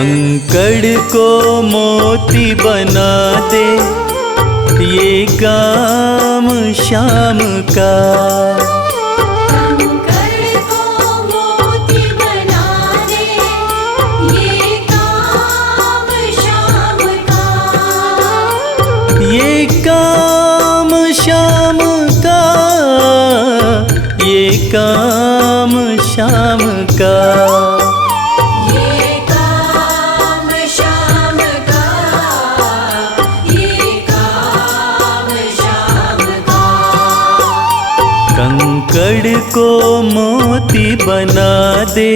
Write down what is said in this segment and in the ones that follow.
कंकड़ को मोती बना दे, ये काम शाम का। कंकड़ को मोती बना दे, ये काम शाम का। ये काम शाम का, ये काम शाम का। कंकड़ को मोती बना दे,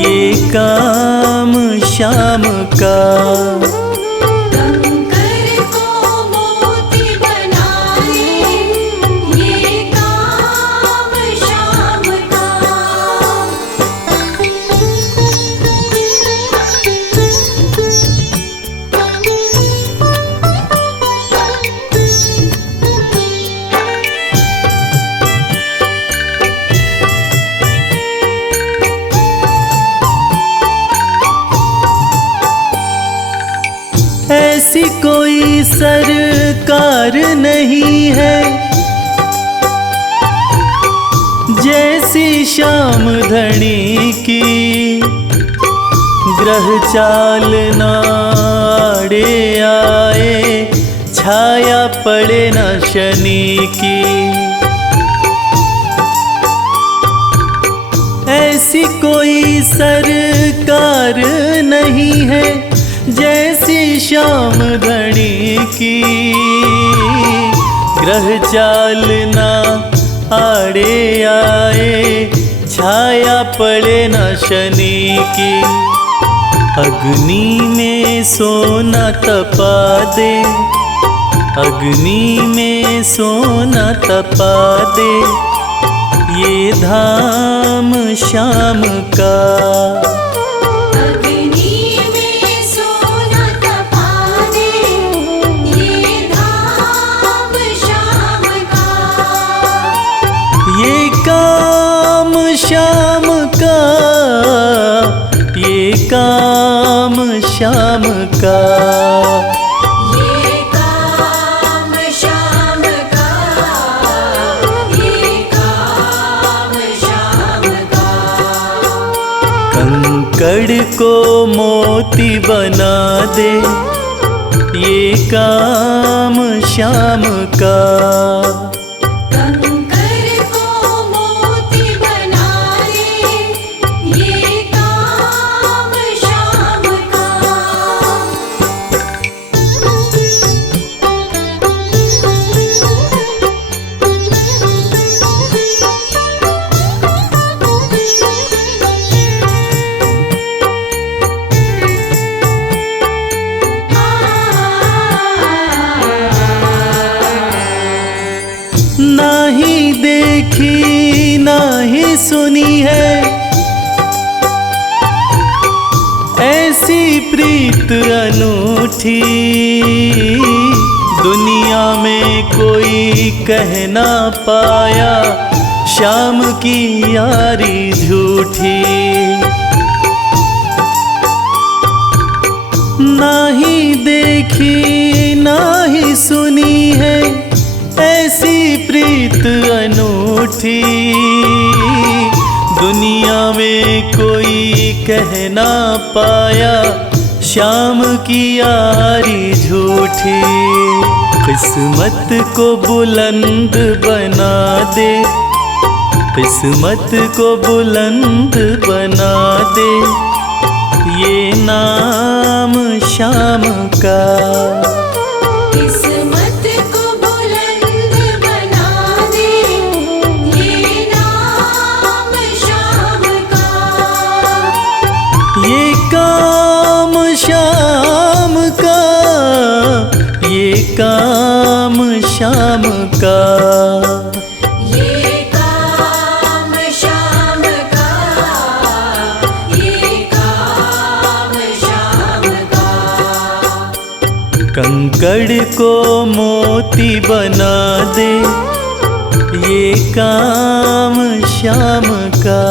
ये काम शाम का। कंकड़ को मोती बना दे, ये काम शाम का। ऐसी कोई सरकार नहीं है जैसी श्याम धनी की। ग्रह चाल नाड़े आए, छाया पड़े न शनि की। ऐसी कोई सरकार नहीं है जैसी श्याम धनी की। ग्रह चाल ना आड़े आए, छाया पड़े न शनि की। अग्नि में सोना तपा दे, अग्नि में सोना तपा दे, ये धाम शाम का। ये काम शाम का, ये काम शाम का। ये काम शाम का, ये काम शाम का। कंकड़ को मोती बना दे, ये काम शाम का। नाही देखी नाही सुनी है ऐसी प्रीत अनूठी। दुनिया में कोई कह ना पाया, शाम की यारी झूठी। नाही देखी नाही सुनी है ऐसी प्रीत अनूठी। दुनिया में कोई कह ना पाया, शाम की यारी झूठी। किस्मत को बुलंद बना दे, किस्मत को बुलंद बना दे, ये नाम शाम का। किस्मत को बुलंद बना दे, ये नाम शाम का। ये काम शाम का, ये काम शाम का। ये काम शाम का, ये काम शाम का। कंकड़ को मोती बना दे, ये काम शाम का।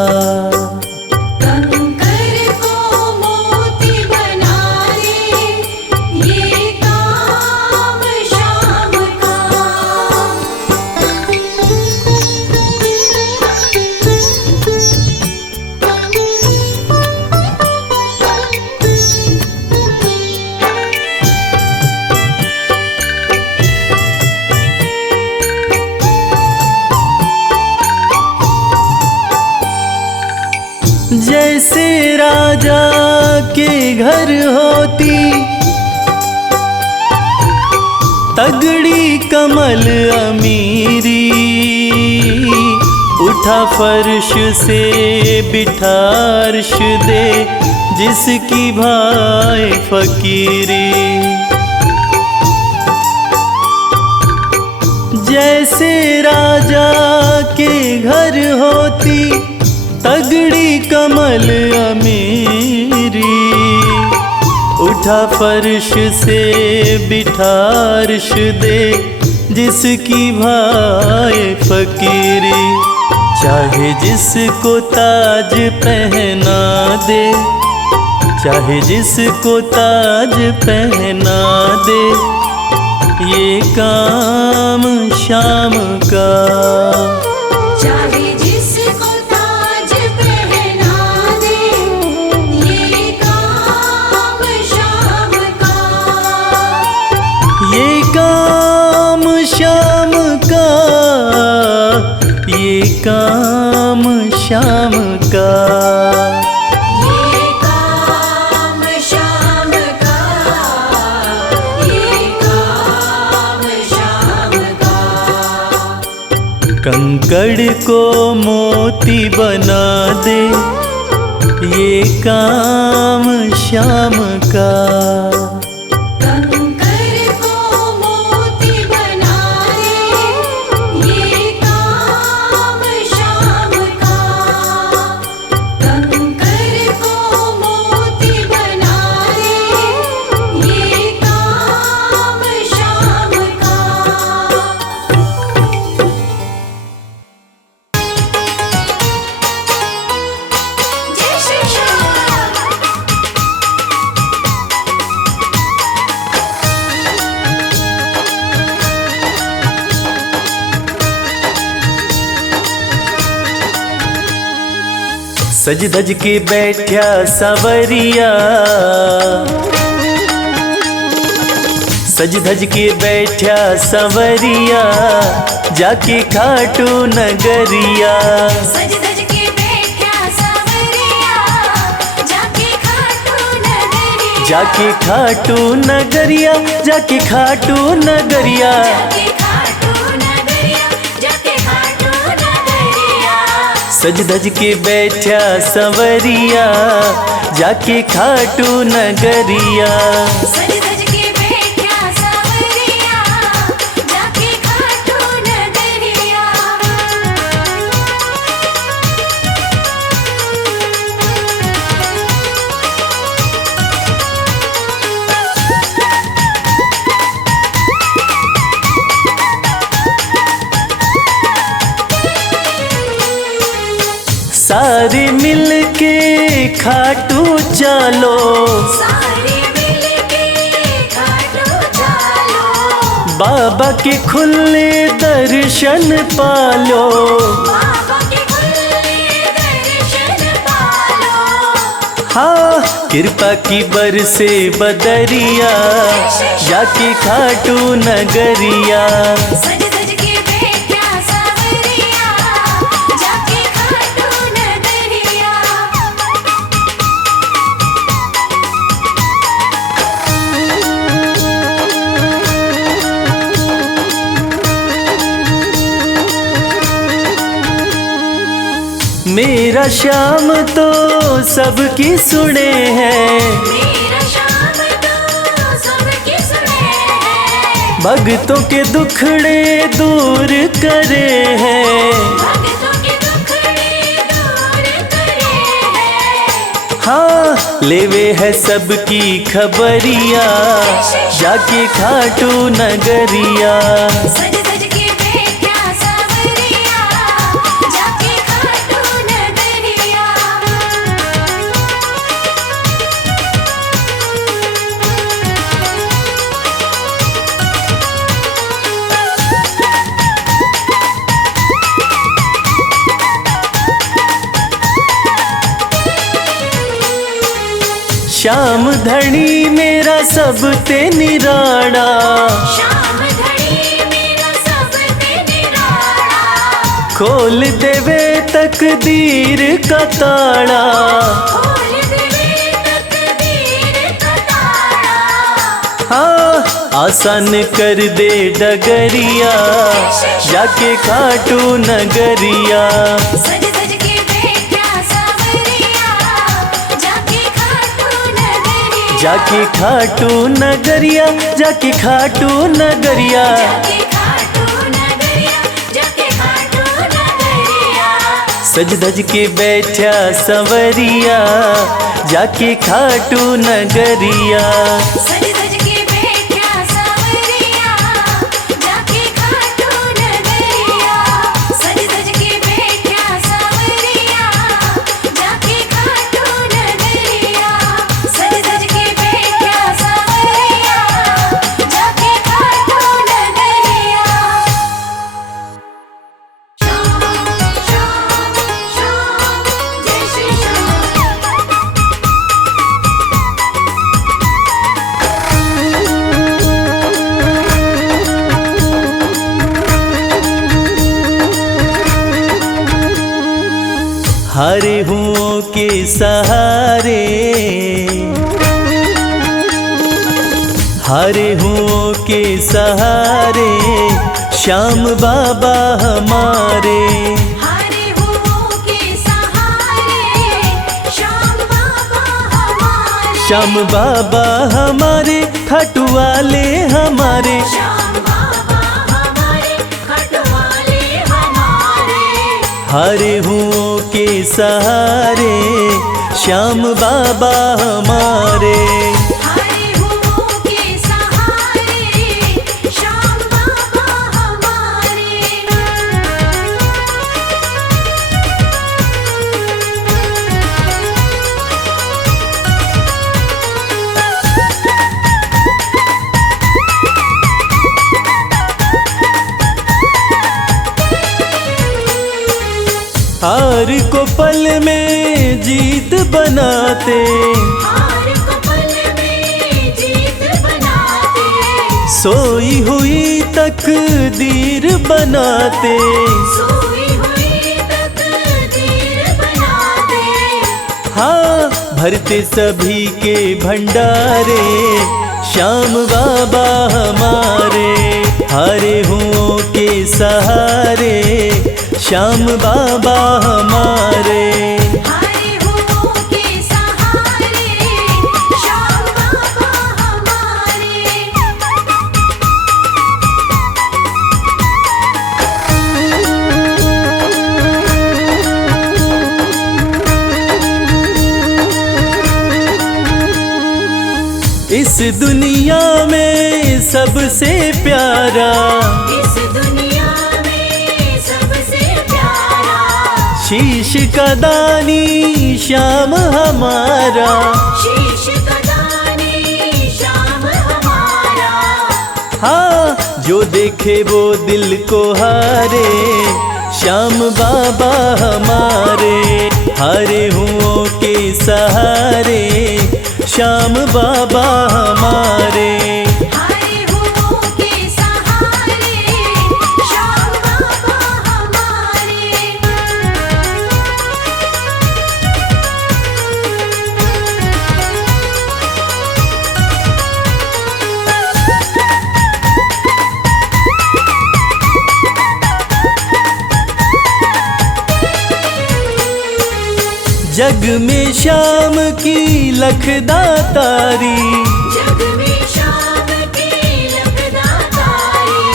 कंकड़ को मोती के घर होती, तगड़ी कमल अमीरी, उठा फर्श से बिठा अर्श दे, जिसकी भाई फकीरी। जैसे राजा के घर होती, तगड़ी कमल अमीरी, उठा फर्श से बिठा अर्श दे, जिसकी भाई फकीरी। चाहे जिसको ताज पहना दे, चाहे जिसको ताज पहना दे, ये काम शाम का। चाहे जिसको ताज पहना दे, ये काम शाम का। ये काम शाम का, ये काम शाम का। ये काम शाम का, ये काम शाम का। कंकड़ को मोती बना दे, ये काम शाम का। कंकर को मोती बना दे, ये काम शाम का। कंकर को मोती बना दे, ये काम शाम का। जय श्री श्याम। सज धज के बैठा सवरिया, सज धज के बैठा सवरिया, जाके खाटू नगरिया। सज धज के बैठा सवरिया, जाके खाटू नगरिया। जाके खाटू नगरिया, जाके खाटू नगरिया। जाके खाटू नगरिया, जाके खाटू नगरिया। सज धज के बैठा सवरिया, जाके खाटू नगरिया। सज धज के बैठा सवरिया, जाके खाटू नगरिया। सारे मिल के खाटू चलो, सारे मिलके खाटू चलो। बाबा के खुले दर्शन पालो। बाबा के खुले दर्शन पालो। हाँ, कृपा की बरसे बदरिया, जाके खाटू नगरिया। सज धज के बैठा सवरिया, जाके खाटू नगरिया। मेरा श्याम तो सबकी सुने हैं, मेरा श्याम तो सबकी सुने हैं। भक्तों के दुखड़े दूर करे हैं। भक्तों के दुखड़े दूर करे हैं। हाँ, लेवे है सबकी खबरिया, जाके खाटू नगरिया। सज धज के बैठा सवरिया, जाके खाटू नगरिया। श्याम धनी मेरा सब ते निराड़ा, श्याम धनी मेरा सब ते निराड़ा। खोल देवे तकदीर का ताड़ा। खोल देवे तकदीर हाँ आसान कर दे डगरिया जाके खाटू नगरिया। सज धज के बैठा सावरिया जाके खाटू नगरिया। जाके खाटू नगरिया जाके खाटू नगरिया। जाके खाटू नगरिया जाके खाटू नगरिया। सज धज के बैठा सवरिया जाके खाटू नगरिया। सज धज के बैठा सावरिया जाके खाटू नगरिया। सज धज के बैठा सावरिया जाके खाटू नगरिया। सज धज के बैठा सावरिया जाके खाटू नगरिया। श्याम श्याम श्याम जय श्री श्याम। हरे हुओं के सहारे हरे हुओं के सहारे श्याम बाबा हमारे। हरे हुओं के सहारे श्याम बाबा हमारे। श्याम बाबा हमारे खाटू वाले हमारे। श्याम बाबा हमारे खटवाले हमारे। हरे हुओं के सहारे श्याम बाबा हमारे। हरे हुओं के सहारे श्याम बाबा हमारे। हार को पल में जीत बनाते। हार को पल में जीत बनाते। सोई हुई तकदीर बनाते। सोई हुई तकदीर बनाते। हाँ भरते सभी के भंडारे श्याम बाबा हमारे। हरे हुओं के सहारे श्याम बाबा हमारे। हरे हुओं के सहारे श्याम बाबा हमारे। इस दुनिया में सबसे प्यारा इस दुनिया में सबसे प्यारा शीश का दानी श्याम हमारा। शीश का दानी श्याम हमारा। हाँ जो देखे वो दिल को हारे श्याम बाबा हमारे। हरे हुओं के सहारे श्याम बाबा हमारे। हरे हुओं के सहारे श्याम बाबा हमारे। जग में श्याम की लखदातारी। जग में श्याम की लखदातारी।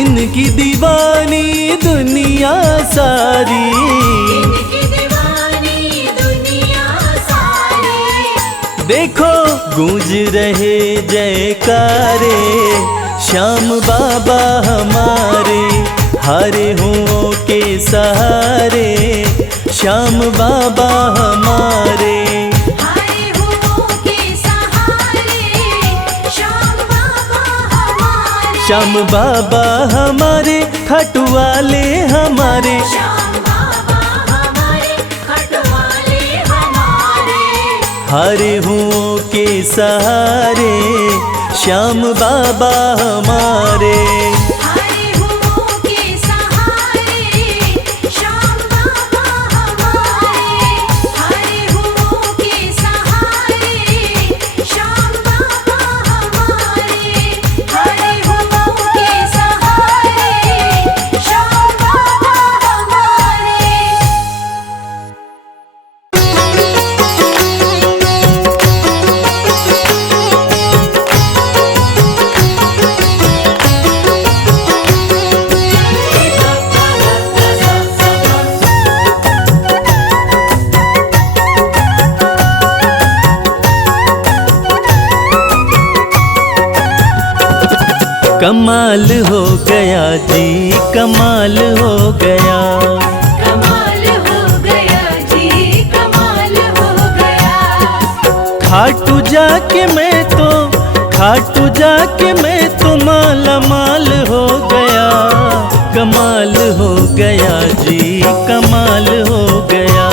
इनकी दीवानी दुनिया सारी। इनकी दीवानी दुनिया सारी। देखो गूंज रहे जयकारे श्याम बाबा हमारे। हरे हुओं के सहारे श्याम बाबा हमारे। हरे हुओं के सहारे श्याम बाबा हमारे। श्याम बाबा हमारे खाटू वाले हमारे। श्याम बाबा हमारे खटवाले हमारे। हरे हुओं के सहारे श्याम बाबा हमारे। कमाल हो गया जी, कमाल हो गया। कमाल हो गया जी, कमाल हो गया। खाटू जाके मैं तो माला माल हो गया। कमाल हो गया जी, कमाल हो गया।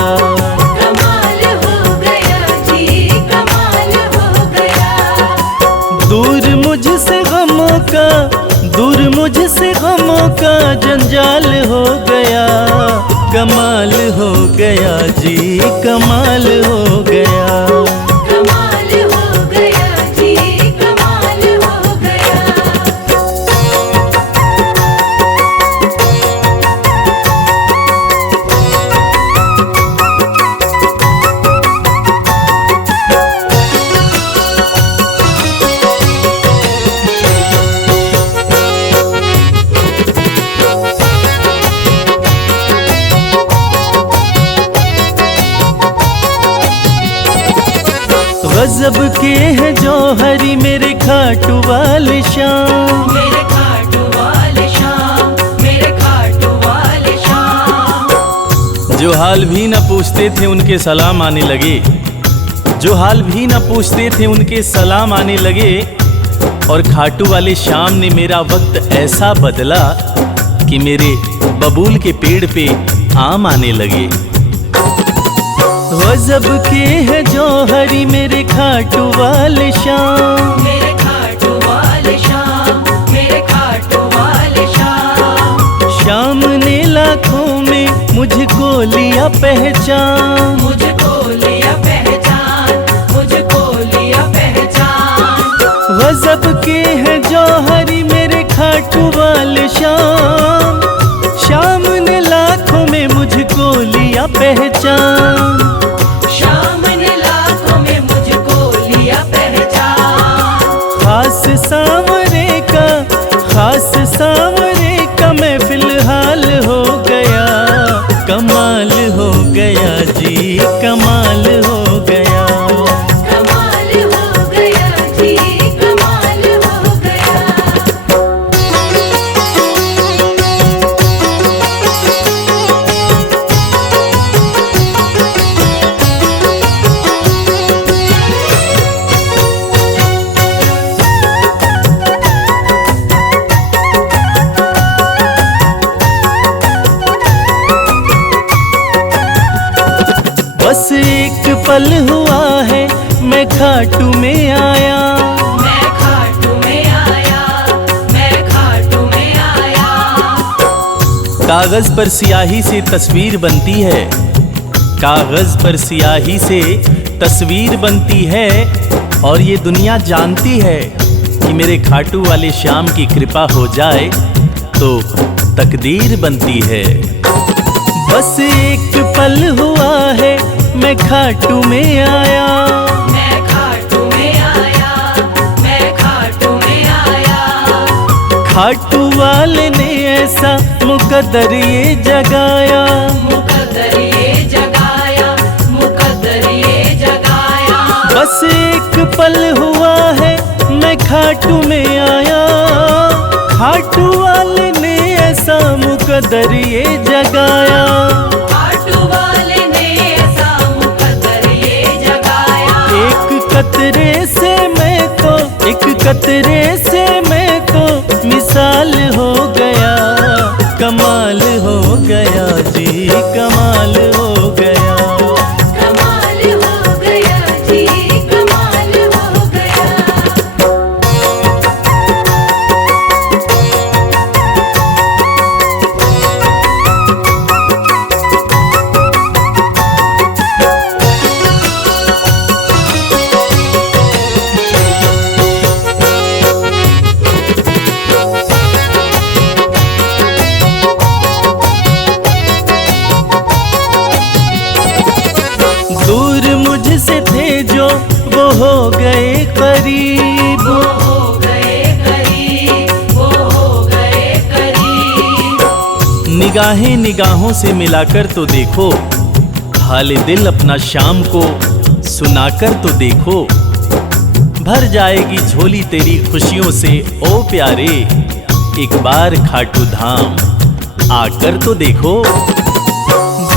कमाल हो गया जी, कमाल हो गया। दूर मुझसे गमों का जंजाल हो गया। कमाल हो गया जी, कमाल हो गया। कमाल हो गया जी, कमाल हो गया। गजब के हैं जौहरी मेरे खाटू वाले शाम। मेरे खाटू वाले शाम, मेरे खाटू वाले शाम। जो हाल भी न पूछते थे उनके सलाम आने लगे। जो हाल भी न पूछते थे उनके सलाम आने लगे। और खाटू वाले शाम ने मेरा वक्त ऐसा बदला कि मेरे बबूल के पेड़ पे आम आने लगे। गजब के है जौहरी मेरे खाटू वाले शाम। मेरे खाटू वाले शाम, मेरे खाटू वाले शाम। शाम ने लाखों में मुझको लिया पहचान। मुझको लिया पहचान, मुझको लिया पहचान। गजब के है जौहरी मेरे खाटू वाले शाम। शाम ने लाखों में मुझको लिया पहचान। शाम ने लाखों में मुझको लिया पहचान। खास सांवरे का मैं फिलहाल हो गया। कमाल हो गया जी, कमाल हो गया। कमाल हो गया जी, कमाल हो गया। बस एक पल हुआ है मैं खाटू में आया। मैं खाटू में आया, मैं खाटू में आया। कागज पर सियाही से तस्वीर बनती है। कागज पर सियाही से तस्वीर बनती है। और ये दुनिया जानती है कि मेरे खाटू वाले श्याम की कृपा हो जाए तो तकदीर बनती है। बस एक पल हुआ है मैं खाटू में आया। मैं खाटू में आया, मैं खाटू में आया। खाटू वाले ने ऐसा मुकद्दर ये जगाया। मुकद्दर ये जगाया, मुकद्दर ये जगाया। बस एक पल हुआ है मैं खाटू में आया। खाटू वाले ने ऐसा मुकद्दर ये जगाया। खाटू वाले ने ऐसा मुकद्दर ये जगाया। एक कतरे से मैं तो मिसाल हो गया। कमाल हो गया जी, कमाल हो गया। कमाल हो गया जी, कमाल हो गया। दूर मुझसे थे जो वो हो गए करीब। वो हो गए करीब, वो हो गए करीब। निगाहें निगाहों से मिलाकर तो देखो। हाल दिल अपना शाम को सुनाकर तो देखो। भर जाएगी झोली तेरी खुशियों से ओ प्यारे। एक बार खाटू धाम आकर तो देखो।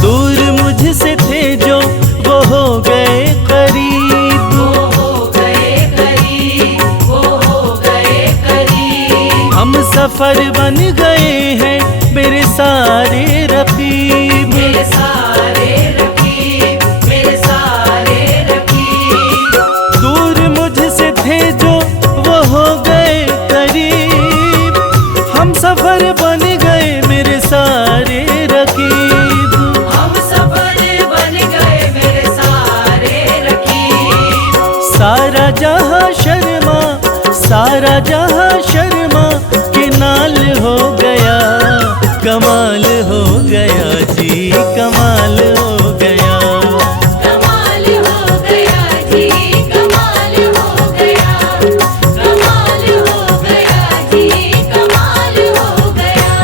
दूर मुझसे थे जो वो हो गए करीब, वो हो गए करीब, वो हो गए करीब। हम सफर बन गए हैं मेरे सारे रकीब, मेरे सारे रकीब, मेरे सारे रकीब। दूर मुझसे थे जो वो हो गए करीब, हम सफर बन गए मेरे सारे रकीब। हम सफर बन गए मेरे सारे रकीब। सारा जहां शर्मा, सारा जहां शर्मा के नाल हो गया, कमाल हो गया जी, कमाल हो गया। कमाल हो गया जी, कमाल हो गया, कमाल हो गया जी, कमाल हो गया।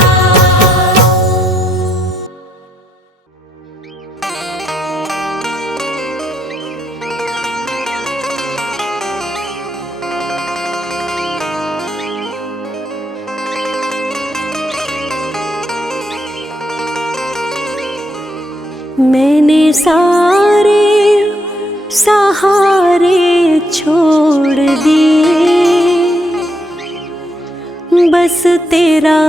मैंने सारे सहारे छोड़ दिए, बस तेरा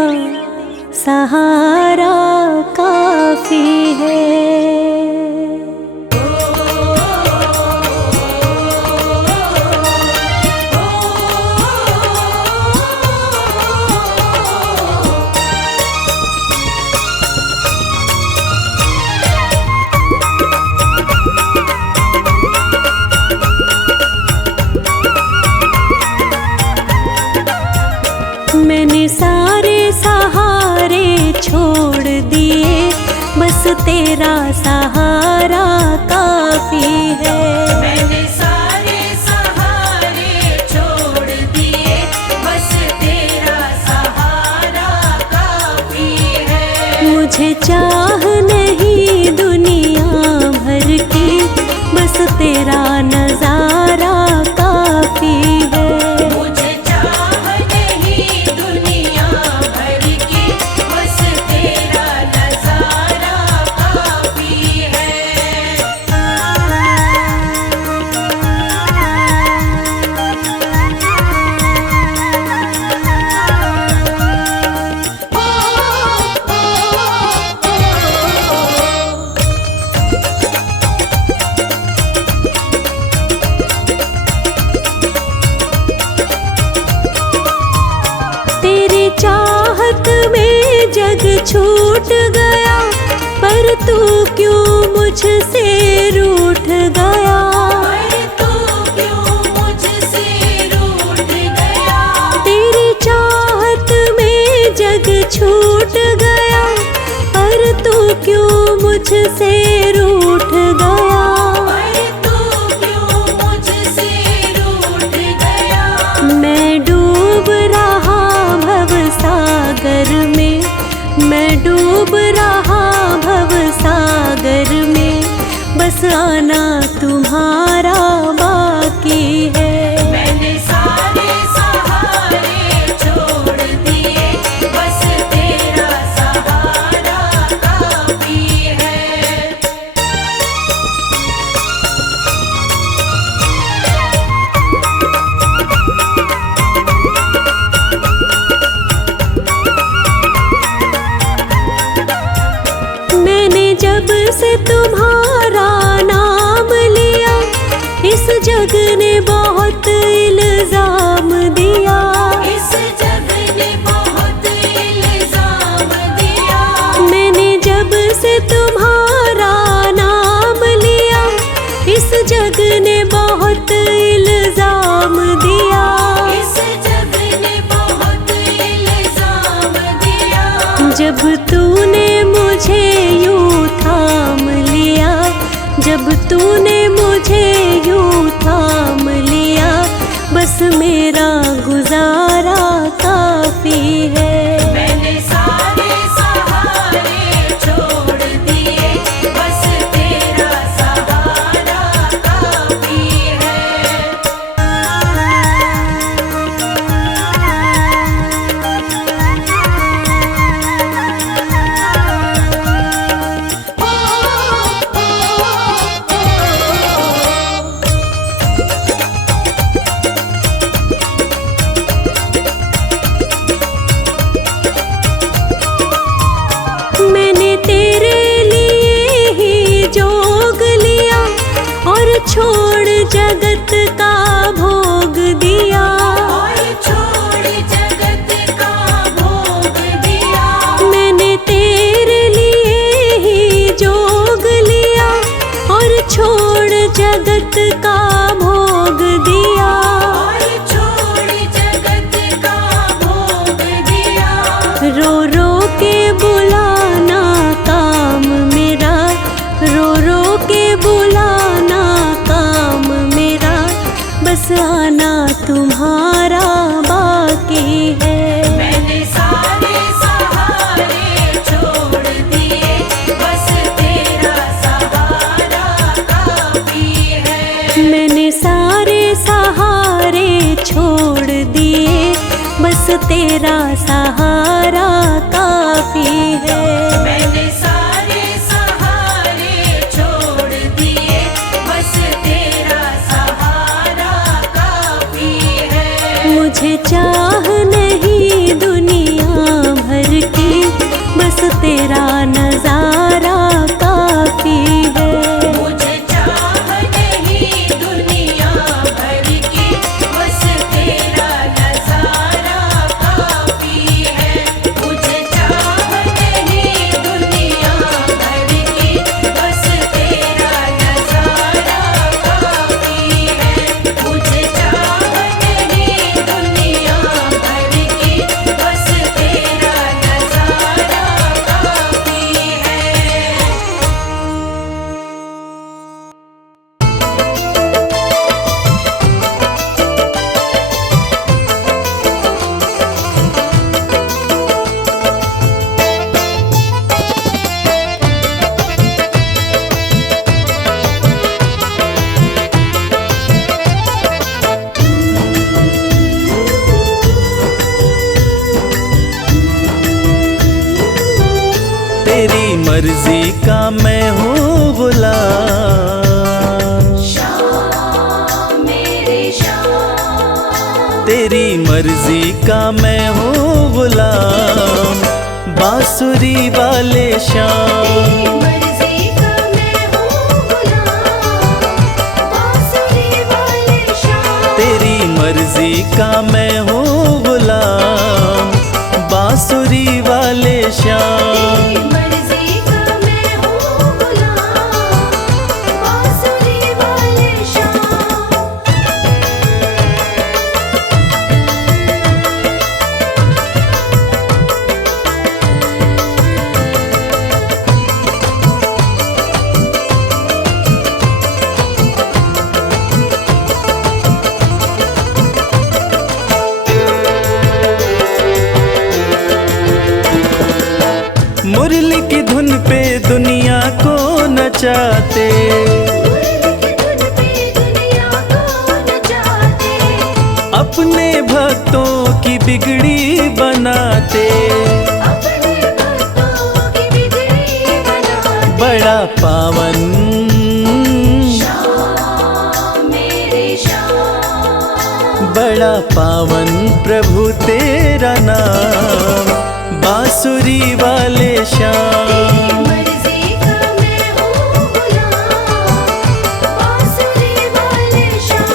सहारा काफी है। मैंने सारे सहारे छोड़ दिए, बस तेरा सहारा काफी है। मैंने सारे सहारे छोड़ दिए, बस तेरा सहारा काफी है। मुझे चाह नहीं दुनिया भर की, बस तेरा नजारा काफी है। मुझे चाह नहीं दुनिया भर की, बस तेरा नजारा काफी है। तेरी चाहत में जग छूट गया, पर तू क्यों मुझसे रूठ गया। पर तू क्यों मुझसे रूठ गया। तेरी चाहत में जग छूट गया, पर तू क्यों मुझसे रूठ गया। पर तू क्यों मुझसे रूठ गया। मैं डूब रहा भव सागर में, मैं डूब रहा भव सागर में, बस आना तुम्हारा बाकी है। मैंने सारे सहारे छोड़ दिए, बस तेरा सहारा काफी है। मैंने जब से तुम्हारा नाम लिया, इस जग ने बहुत इल्जाम दिया। इस जग ने बहुत इल्जाम दिया। मैंने जब से तुम्हारा नाम लिया, इस जग ने बहुत इल्जाम दिया। इस जग ने बहुत इल्जाम दिया। जब तूने मुझे यूं थाम लिया, जब तूने मुझे यूं थाम लिया, बस मेरा गुजारा काफी है। मैंने सारे सहारे छोड़ दिए, बस तेरा सहारा काफी है। का भोग दिया, और छोड़ जगत का भोग दिया। मैंने तेरे लिए ही जोग लिया और छोड़ जगत का भोग दिया। और छोड़ जगत का भोग दिया। रो रो के बुलाना काम मेरा, रो रो के बुलाना काम मेरा, बस आना तुम्हारा बाकी है। मैंने सारे सहारे छोड़ दिए, बस तेरा सहारा काफी है। मैंने सारे सहारे छोड़ दिए, बस तेरा सहारा काफी है। मैंने सारे सहारे छोड़ दिए, बस तेरा सहारा काफी है। मुझे चाह नहीं दुनिया भर की, बस तेरा नजारा काफी है। मुझे चाह नहीं दुनिया भर की, बस तेरा नजारा काफी है। मुझे चाह नहीं दुनिया भर की, बस तेरा नजारा काफी है। मुझे चाह नहीं दुनिया भर की, बस तेरा नजारा काफी है। तेरी मर्जी का मैं हूँ गुलाम, श्याम मेरे श्याम। तेरी मर्जी का मैं हूँ गुलाम, बांसुरी वाले श्याम। मर्जी का मैं हूँ गुलाम, बांसुरी वाले श्याम। तेरी मर्जी का मैं हूँ गुलाम, बांसुरी वाले श्याम। मर्जी का मैं हूँ गुलाम, बांसुरी वाले श्याम। मुरली की धुन पे दुनिया को नचाते, दुनिया को नचाते, अपने भक्तों की बिगड़ी बनाते। अपने भक्तों की बिगड़ी बनाते। बड़ा पावन, श्याम मेरे श्याम। बड़ा पावन प्रभु तेरा नाम, बांसुरी वाले श्याम। मर्जी का मैं हूँ गुलाम, बांसुरी वाले श्याम।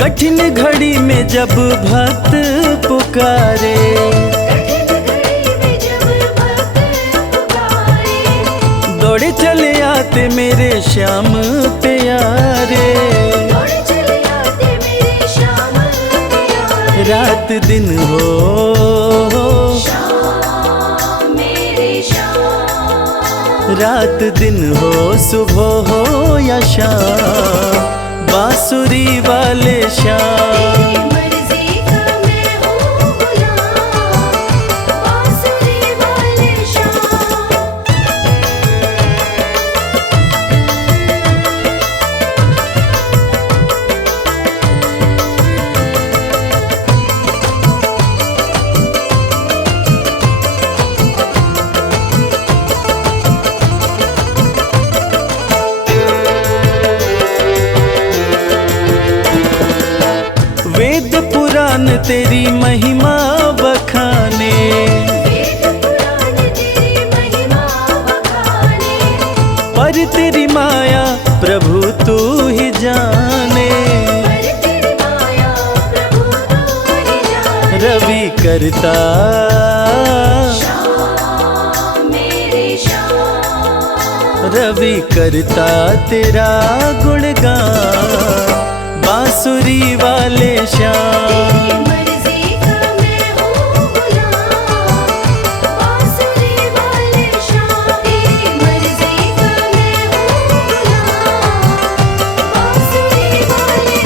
कठिन घड़ी में जब भक्त पुकारे, कठिन घड़ी में जब भक्त पुकारे, दौड़े चले आते मेरे श्याम प्यारे। दौड़ चले आते मेरे श्याम प्यारे। रात दिन हो, श्याम मेरे श्याम। रात दिन हो, सुबह हो या शाम, बांसुरी वाले श्याम। मर्जी का मैं हूँ गुलाम, बांसुरी वाले श्याम। वेद पुराण तेरी महिमा बखाने, वेद पुराण तेरी महिमा बखाने, पर तेरी माया प्रभु तू ही जाने। पर तेरी माया प्रभु तू ही जाने। रवि करता श्याम मेरे श्याम, रवि करता तेरा गुणगान, बांसुरी वाले श्याम। तेरी मर्जी का मैं हूँ गुलाम, बांसुरी वाले श्याम। तेरी मर्जी का मैं हूँ गुलाम, बांसुरी वाले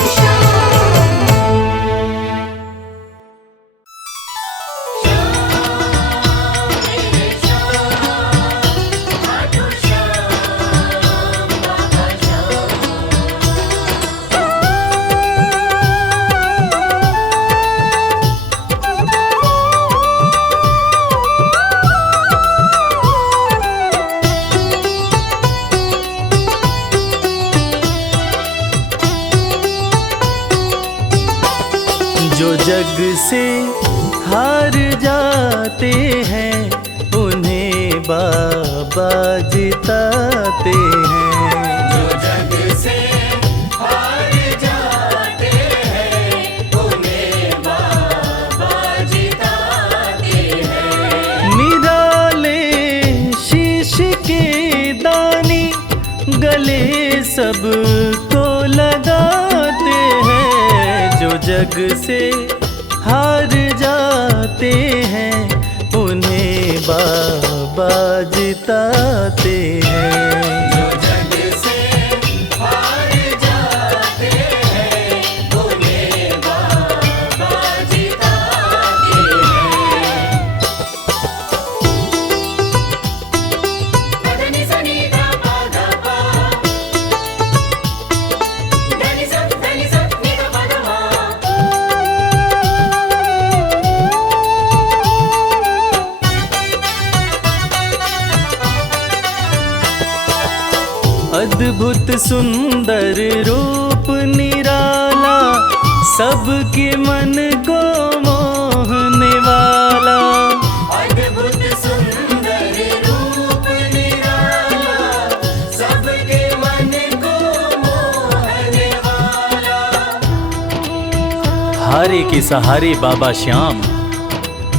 जो जग से हार जाते हैं उन्हें बाबा जिताते हैं। जो जग से हार जाते हैं उन्हें बाबा जिताते हैं। निराले शीश के दानी गले सबको लगाते हैं। जो जग से हार जाते हैं उन्हें बाबा जिताते हैं। जो जग से हार जाते हैं उन्हें बाबा जिताते हैं। धनि सनि धा पा धा पा, धनि सा नि धा पा धा मा। अद्भुत सुंदर रूप निराला, सबके मन को मोहने वाला। अद्भुत सुंदर रूप निराला, सबके मन को मोहने वाला। हारे के सहारे बाबा श्याम,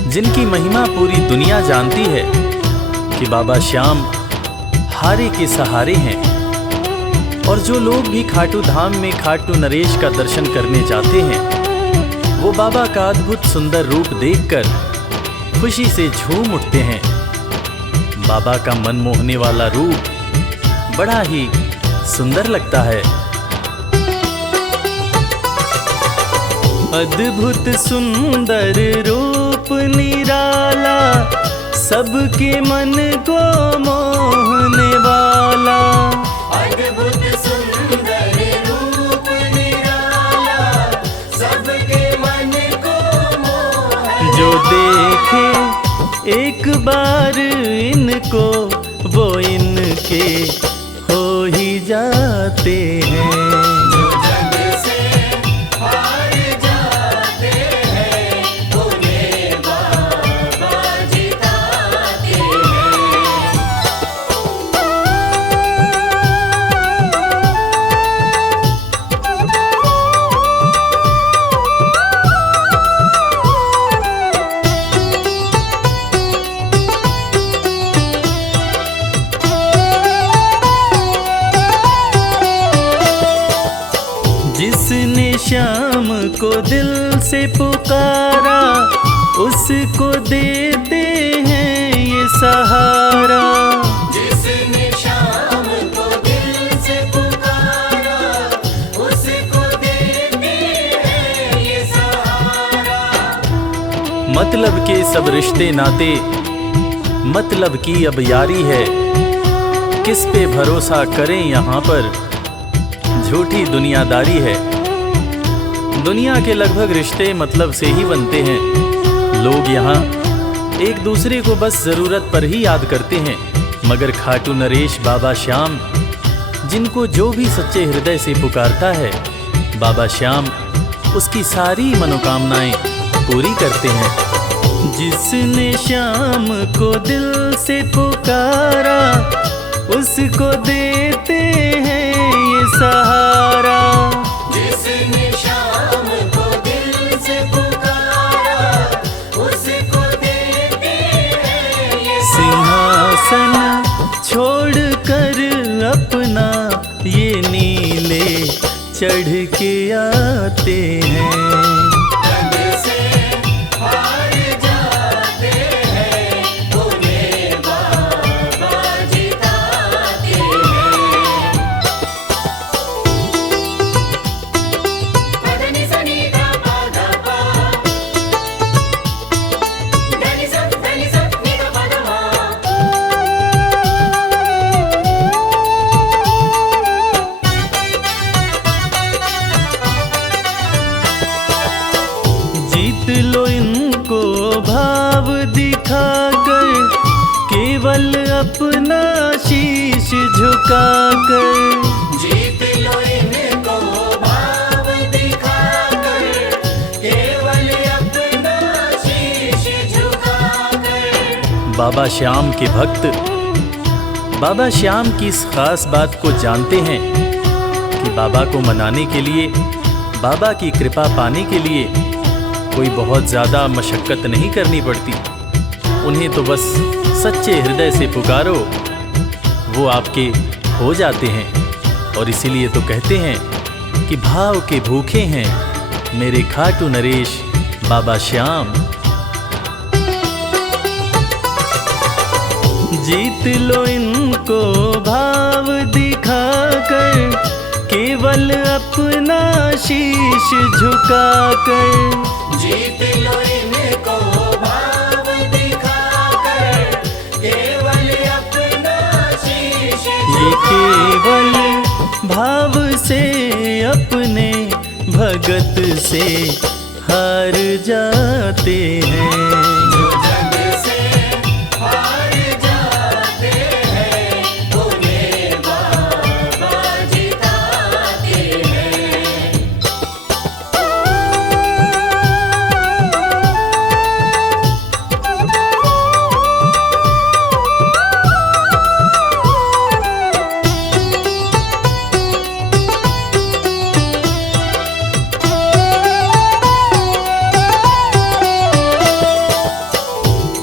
जिनकी महिमा पूरी दुनिया जानती है कि बाबा श्याम हारे के सहारे हैं। और जो लोग भी खाटू धाम में खाटू नरेश का दर्शन करने जाते हैं, वो बाबा का अद्भुत सुंदर रूप देखकर खुशी से झूम उठते हैं। बाबा का मन मोहने वाला रूप बड़ा ही सुंदर लगता है। अद्भुत सुंदर रूप निराला, सबके मन को मोहने वाला। अद्भुत सुंदर रूप निराला, सबके मन को मोहने। जो देखे एक बार इनको, वो इनके हो ही जाते हैं। जो जग से हार जाते हैं उन्हें बाबा जिताते हैं। जिसने श्याम को दिल से पुकारा, उसको देते हैं ये सहारा। जिसने श्याम को दिल से पुकारा, उसको देते हैं ये सहारा। मतलब के सब रिश्ते नाते, मतलब की अब यारी है। किस पे भरोसा करें यहाँ पर, झूठी दुनियादारी है। दुनिया के लगभग रिश्ते मतलब से ही बनते हैं। लोग यहाँ एक दूसरे को बस जरूरत पर ही याद करते हैं, मगर खाटू नरेश बाबा श्याम, जिनको जो भी सच्चे हृदय से पुकारता है, बाबा श्याम उसकी सारी मनोकामनाएं पूरी करते हैं। जिसने श्याम को दिल से पुकारा, उसको देते हैं ये सहारा। जिसने शाम को दिल से पुकारा, उसको देते हैं ये सिंहासन छोड़कर अपना ये नीले चढ़ के आते हैं। जग से हार जाते हैं, उन्हें बाबा जिताते हैं। पदनि सनि धा पा धा पा, धनि सा नि धा पा धा मा। जीत लो इनको भाव दिखाकर, केवल अपना शीश झुकाकर। जीत लो इनको भाव दिखाकर, केवल अपना शीश झुकाकर। बाबा श्याम के भक्त बाबा श्याम की इस खास बात को जानते हैं कि बाबा को मनाने के लिए, बाबा की कृपा पाने के लिए कोई बहुत ज़्यादा मशक्क़त नहीं करनी पड़ती। उन्हें तो बस सच्चे हृदय से पुकारो, वो आपके हो जाते हैं। और इसीलिए तो कहते हैं कि भाव के भूखे हैं मेरे खाटू नरेश बाबा श्याम। जीत लो इनको भाव दिखाकर, केवल अपना शीश झुकाकर। जीत लो इनको भाव दिखाकर, केवल अपना शीश ये केवल भाव से अपने भगत से हार जाते हैं। जग से हार जाते हैं, उन्हें बाबा जिताते हैं।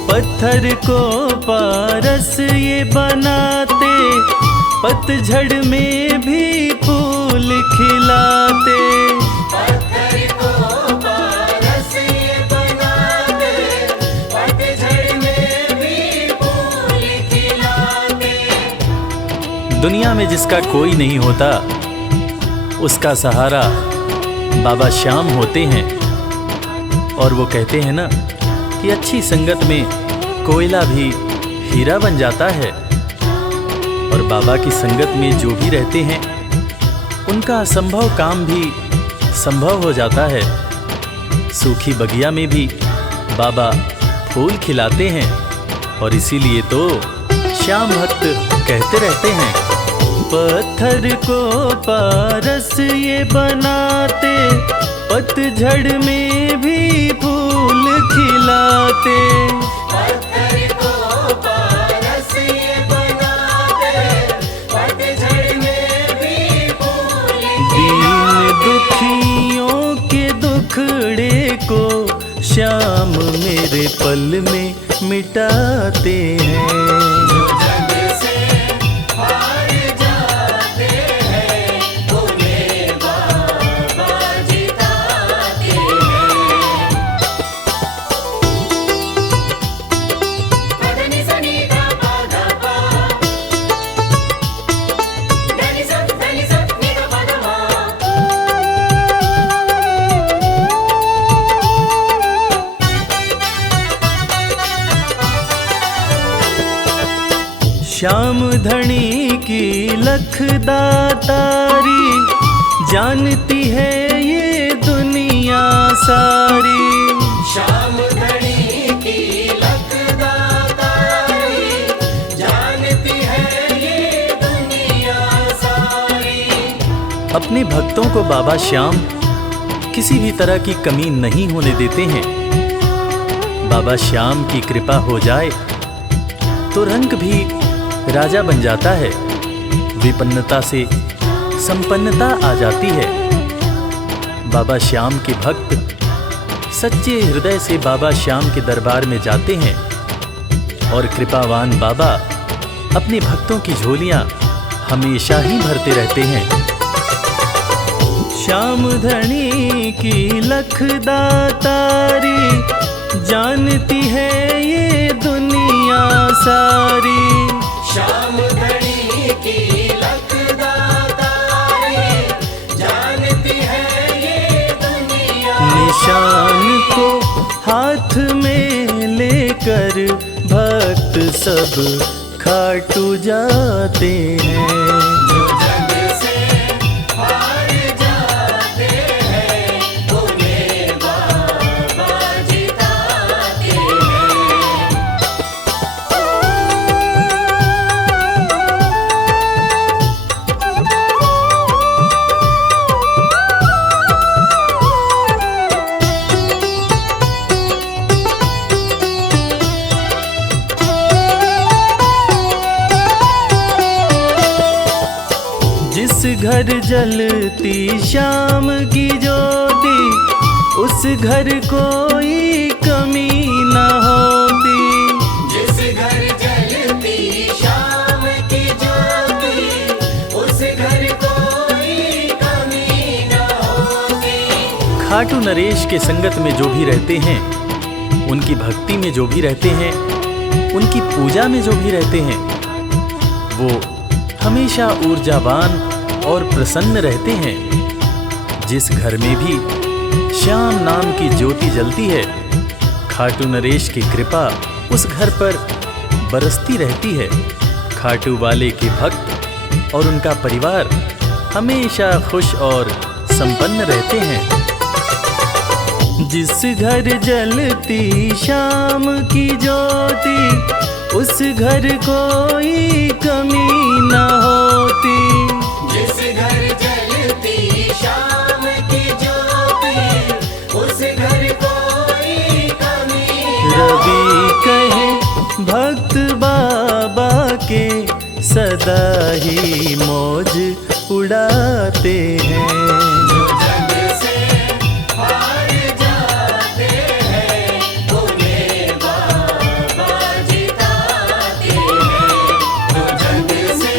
पत्थर को पारस ये बनाते, पतझड़ में भी फूल खिलाते। पत्थर को पारस ये बनाते, पतझड़ में भी फूल खिलाते। दुनिया में जिसका कोई नहीं होता, उसका सहारा बाबा श्याम होते हैं। और वो कहते हैं ना कि अच्छी संगत में कोयला भी हीरा बन जाता है। और बाबा की संगत में जो भी रहते हैं, उनका असंभव काम भी संभव हो जाता है। सूखी बगिया में भी बाबा फूल खिलाते हैं। और इसीलिए तो श्याम भक्त कहते रहते हैं, पत्थर को पारस ये बनाते, पतझड़ में भी फूल खिलाते। पत्थर को पारस ये बनाते, पतझड़ में भी फूल दीन दुखियों के दुखड़े को श्याम मेरे पल में मिटाते हैं। जग से हार जाते हैं, उन्हें बाबा जिताते हैं। पदनि सनि धा पा धा पा, धनि सा नि धा पा धा मा। श्याम धनी की लखदातारी, जानती है ये दुनिया सारी। श्याम धनी की लखदातारी, जानती है ये दुनिया सारी। अपने भक्तों को बाबा श्याम किसी भी तरह की कमी नहीं होने देते हैं। बाबा श्याम की कृपा हो जाए तो रंग भी राजा बन जाता है, विपन्नता से संपन्नता आ जाती है। बाबा श्याम के भक्त सच्चे हृदय से बाबा श्याम के दरबार में जाते हैं और कृपावान बाबा अपने भक्तों की झोलियां हमेशा ही भरते रहते हैं। श्याम धनी की लखदातारी, जानती है ये दुनिया सारी। श्याम धनी की लखदातारी, जानती है ये दुनिया। निशान को हाथ में लेकर भक्त सब खाटू जाते हैं। जो जग से हार जाते हैं, उन्हें बाबा जिताते हैं। जिस घर जलती श्याम की ज्योति, उस घर कोई कमी न होती। जिस घर जलती श्याम की ज्योति, उस घर कोई कमी न होती। खाटू नरेश के संगत में जो भी रहते हैं, उनकी भक्ति में जो भी रहते हैं, उनकी पूजा में जो भी रहते हैं, वो हमेशा ऊर्जावान और प्रसन्न रहते हैं। जिस घर में भी श्याम नाम की ज्योति जलती है, खाटू नरेश की कृपा उस घर पर बरसती रहती है। खाटू वाले के भक्त और उनका परिवार हमेशा खुश और संपन्न रहते हैं। जिस घर जलती श्याम की ज्योति, उस घर कोई कमी न होती। जिस घर जलती श्याम की ज्योति, उस घर कोई कमी न रवि कहे भक्त बाबा के, सदा ही मौज उड़ाते हैं। जो जग से हार जाते हैं, उन्हें बाबा जिताते हैं। जो जग से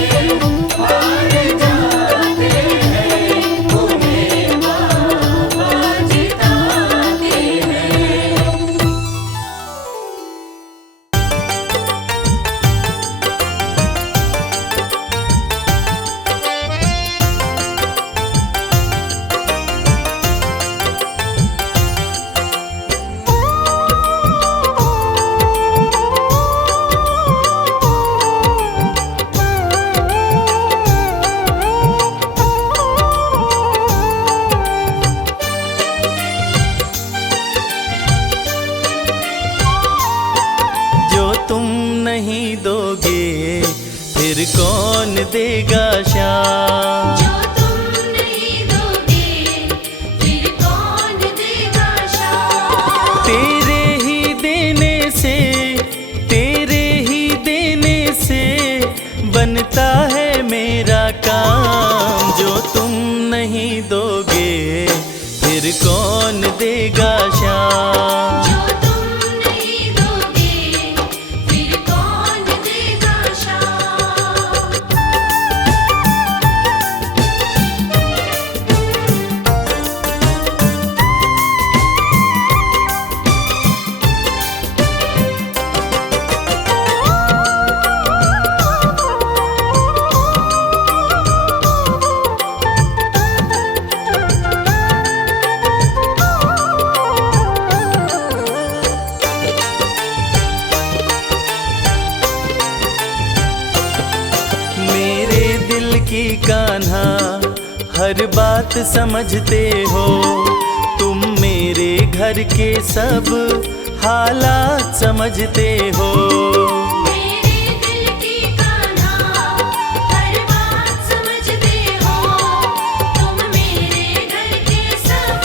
हार जाते हैं, उन्हें बाबा जिताते हैं। नहीं दोगे फिर कौन देगा श्याम। जो तुम नहीं दोगे फिर कौन देगा श्याम। तेरे ही देने से, तेरे ही देने से बनता है मेरा काम। जो तुम नहीं दोगे फिर कौन देगा श्याम। जो तुम नहीं दोगे फिर कौन देगा श्याम। मेरे दिल की कान्हा हर बात समझते हो। तुम मेरे घर के सब हालात समझते हो। मेरे दिल की कान्हा हर बात समझते हो। तुम मेरे घर के सब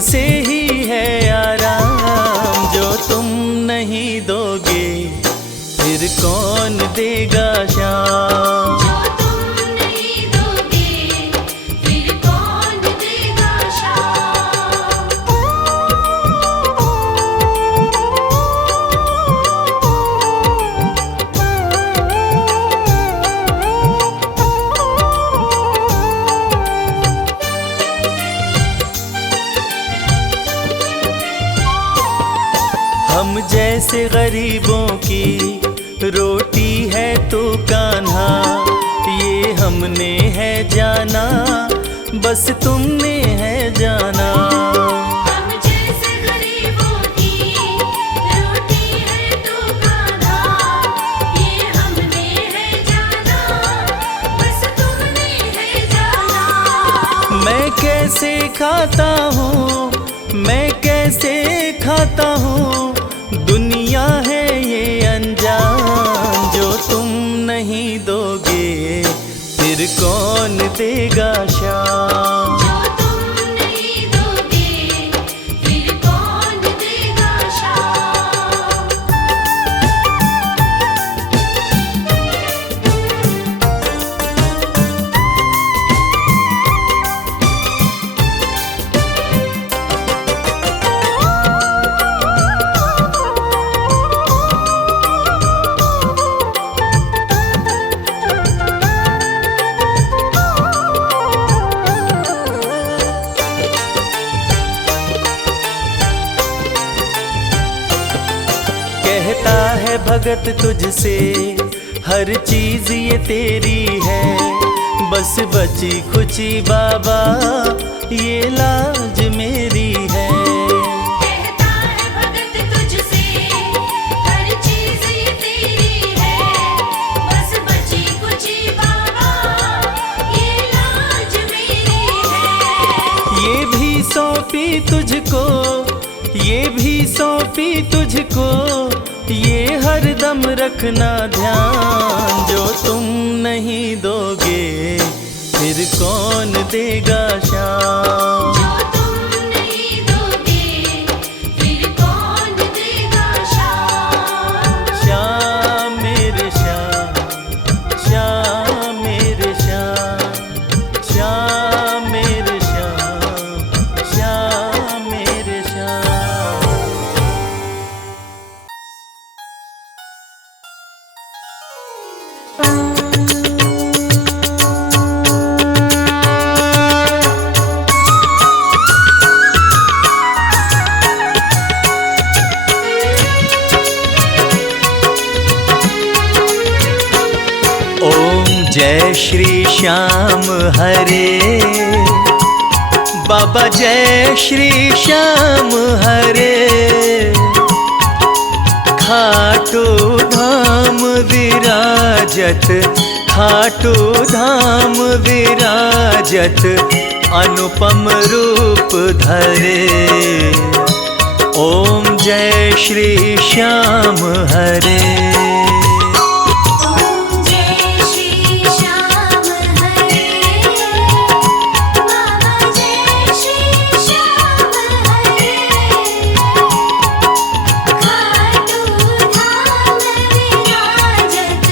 तुमसे ही है आराम, जो तुम नहीं दोगे फिर कौन देगा शाम। जो तुम नहीं दोगे फिर कौन देगा शाम। हम जैसे गरीबों की रोटी है तो कान्हा, ये हमने है जाना, बस तुमने है जाना। हम जैसे गरीबों की रोटी है तो कान्हा, ये हमने है जाना, बस तुमने है जाना। मैं कैसे खाता हूँ, मैं कैसे खाता हूँ, दुनिया है ये अनजान, जो तुम नहीं दोगे फिर कौन देगा शाम। जो तुम नहीं दोगे फिर कौन देगा शाम। कहता है भगत तुझसे हर चीज ये तेरी है, बस बची खुची बाबा ये लाज मेरी है। कहता है भगत तुझसे हर चीज ये तेरी है, बस बची कुची बाबा ये लाज मेरी है। ये भी सौंपी तुझको, ये भी सौंपी तुझको, ये हरदम रखना ध्यान, जो तुम नहीं दोगे फिर कौन देगा शाम। जो तुम नहीं दोगे फिर कौन देगा शाम। श्याम मेरे श्याम, श्याम मेरे श्याम, श्याम मेरे श्याम, श्याम मेरे श्याम। ओम जय श्री श्याम हरे, बाबा जय श्री श्याम हरे। खाटू धाम विराजत, खाटू धाम विराजत, अनुपम रूप धरे। ओम जय श्री श्याम हरे। ओम जय श्री श्याम हरे, बाबा जय श्री श्याम हरे। खाटू धाम विराजत,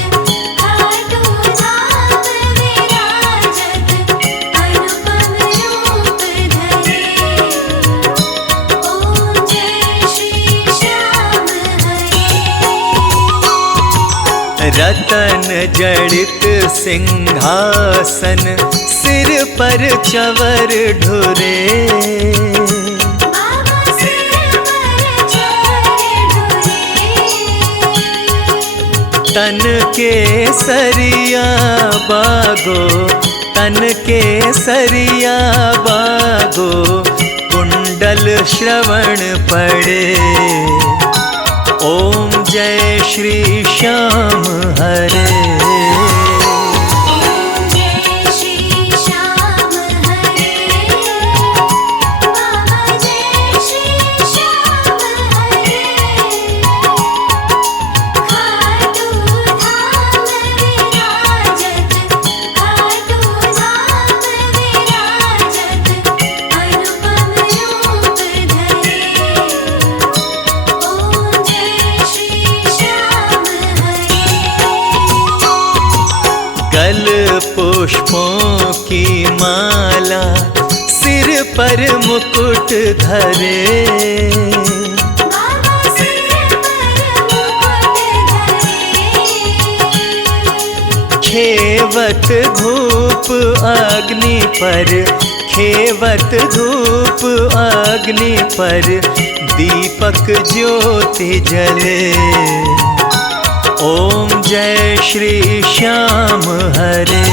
खाटू धाम विराजत, अनुपम रूप धरे। ओम जय श्री श्याम हरे। रतन जड़ित सिंहासन, सिर पर चवर ढुरे। बाबा सिर पर चढ़ ढुरे। तन के सरिया बागो, तन के सरिया बागो, कुंडल श्रवण पड़े। ओम जय श्री श्याम हरे। ओम जय श्री श्याम हरे, बाबा जय श्री श्याम हरे। खाटू धाम विराजत, खाटू धाम विराजत, अनुपम रूप पुष्पों की माला सिर पर मुकुट धरे, बाबा सिर पर मुकुट धरे। खेवत धूप अग्नि पर, खेवत धूप अग्नि पर दीपक ज्योति जले। ओम जय श्री श्याम हरे।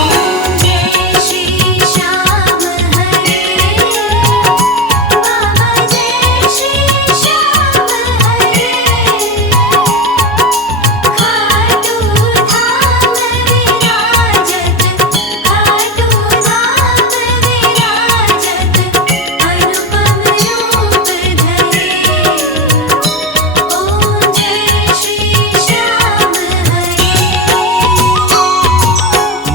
ओम जय श्री श्याम हरे, बाबा जय श्री श्याम हरे। खाटू धाम विराजत, खाटू धाम विराजत, अनुपम रूप धरे। ओम जय श्री श्याम हरे।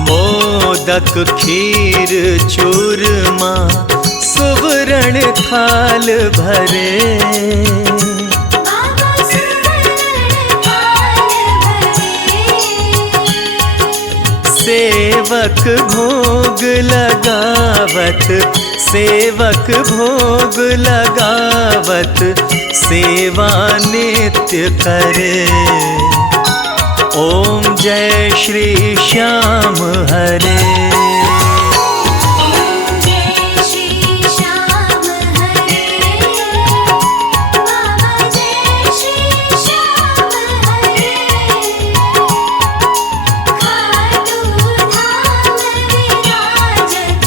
मोदक खीर चूरमा सुवर्ण थाल भरे, बाबा सुवर्ण थाल भरे। सेवक भोग लगावत, सेवक भोग लगावत सेवा नित्य करे। ओम जय श्री श्याम हरे। ओम जय श्री श्याम हरे, बाबा जय श्री श्याम हरे। खाटू धाम विराजत,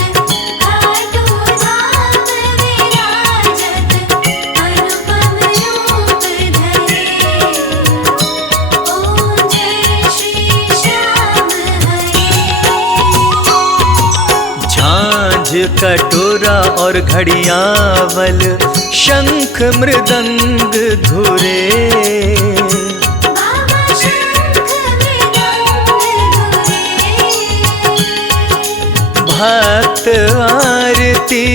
खाटू धाम विराजत, अनुपम रूप धरे। ओम जय श्री श्याम हरे। झांझ कटोरा और घड़ियावल शंख मृदंग धुरे, बाबा शंख मृदंग धुरे। भक्त आरती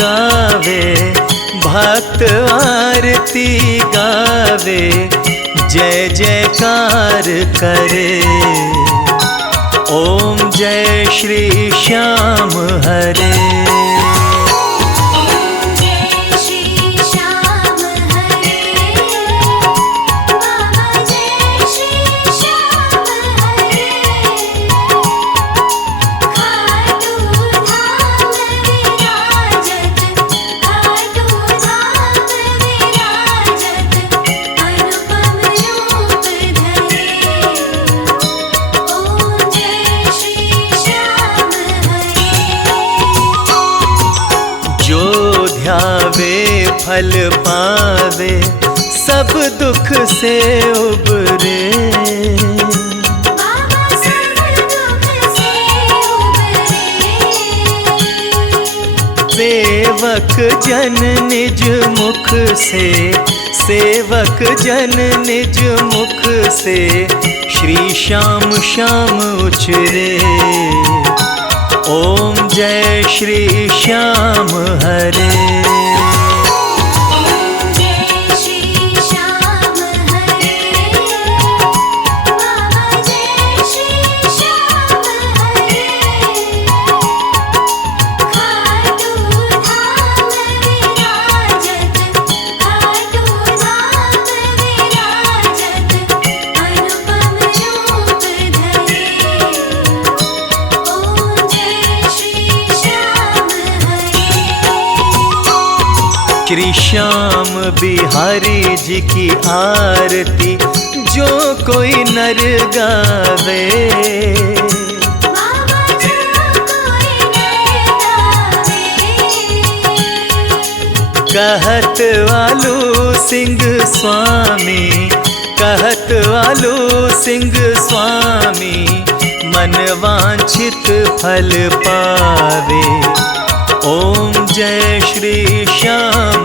गावे, भक्त आरती गावे जय जयकार करे। ओम जय श्री श्याम हरे। ओम जय श्री श्याम हरे, बाबा जय श्री श्याम हरे। खाटू धाम विराजत, खाटू धाम विराजत, अनुपम रूप धरे। ओम जय श्री श्याम हरे। जो ध्यावे फल पावे सब दुख से उबरे, बाबा सब दुख से उबरे। सेवक जन निज मुख से, सेवक जन निज मुख से श्री श्याम श्याम उचरे। ओम जय श्री श्याम हरे। ओम जय श्री श्याम हरे, बाबा जय श्री श्याम हरे। खाटू धाम विराजत, खाटू धाम विराजत, अनुपम रूप धरे। ओम जय श्री श्याम हरे। श्री श्याम बिहारी जी की आरती जो कोई नर गावे, बाबा जो कोई नर गावे। कहत वालू सिंह स्वामी, कहत वालू सिंह स्वामी मन वांछित फल पावे। ओम जय श्री श्याम